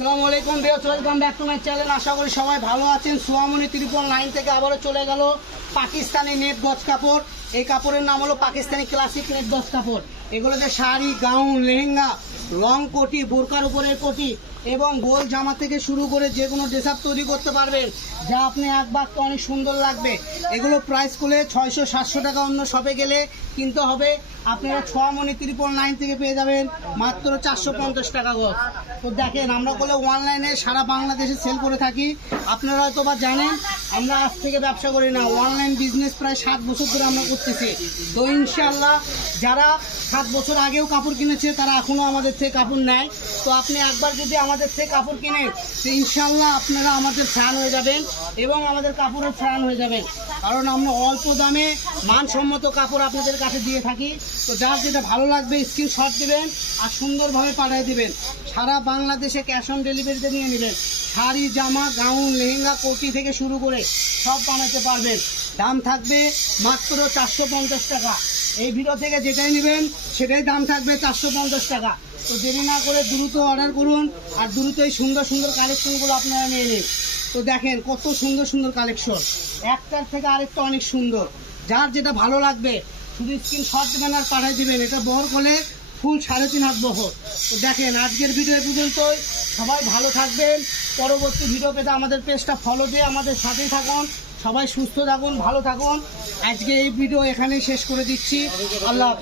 আসসালামু আলাইকুম viewers, welcome back to my channel. আশা করি সবাই ভালো আছেন। সোয়ামনি 999 থেকে আবারও চলে গেল পাকিস্তানি নেট গজ কাপড়। এই কাপড়ের নাম হলো পাকিস্তানি ক্লাসিক নেট গজ কাপড়। এগুলোতে শাড়ি, গাউন, লেহেঙ্গা, লং কোটি, বোরকার উপরের কোটি এবং গোল জামা থেকে শুরু করে যে কোনো ড্রেস আপ তৈরি করতে পারবেন, যা আপনি এক বাক্যে অনেক সুন্দর লাগবে। এগুলো প্রাইস করলে 600-700 টাকা, অন্য শপে গেলে কিনতে হবে। আপনারা সোয়ামনি 999 থেকে পেয়ে যাবেন মাত্র 450 টাকা গজ। তো দেখেন, আমরা করলে অনলাইনে সারা বাংলাদেশে সেল করে থাকি। আপনারা হয়তো বা জানেন, আমরা আজ থেকে ব্যবসা করি না, অনলাইন বিজনেস প্রায় 7 বছর ধরে আমরা করতেছি। তো ইনশাআল্লাহ যারা 7 বছর আগেও কাপড় কিনেছে তারা এখনও আমাদের থেকে কাপড় নেয়। তো আপনি একবার যদি আমাদের থেকে কাপড় কিনেন, তো ইনশাআল্লাহ আপনারা আমাদের ফ্যান হয়ে যাবেন এবং আমাদের কাপড়ের ফ্যান হয়ে যাবেন, কারণ আমরা অল্প দামে মানসম্মত কাপড় আপনাদের কাছে দিয়ে থাকি। তো যার যেটা ভালো লাগবে স্ক্রিনশট দিবেন আর সুন্দরভাবে পাঠিয়ে দিবেন। সারা বাংলাদেশে ক্যাশ অন ডেলিভারিতে নিয়ে নেবেন। শাড়ি, জামা, গাউন, লেহেঙ্গা, কোটি থেকে শুরু করে সব বানাতে পারবেন। দাম থাকবে মাত্র 450 টাকা। এই ভিডিও থেকে যেটাই নেবেন সেটাই দাম থাকবে 450 টাকা। তো দেরি না করে দ্রুত অর্ডার করুন আর দ্রুত এই সুন্দর সুন্দর কালেকশনগুলো আপনারা নিয়ে নিন। তো দেখেন কত সুন্দর সুন্দর কালেকশন, একটার থেকে আরেকটা অনেক সুন্দর। যার যেটা ভালো লাগবে শুধু স্ক্রিনশট দেবেন আর পাঠিয়ে দেবেন। এটা বহর করলে ফুল 3.5 হাত বহর। তো দেখেন, আজকের ভিডিও এ পর্যন্তই। সবাই ভালো থাকবেন। পরবর্তী ভিডিও পেতে আমাদের পেজটা ফলো দিয়ে আমাদের সাথেই থাকুন। সবাই সুস্থ থাকুন, ভালো থাকুন। আজকে এই ভিডিও এখানেই শেষ করে দিচ্ছি। আল্লাহ হাফেজ।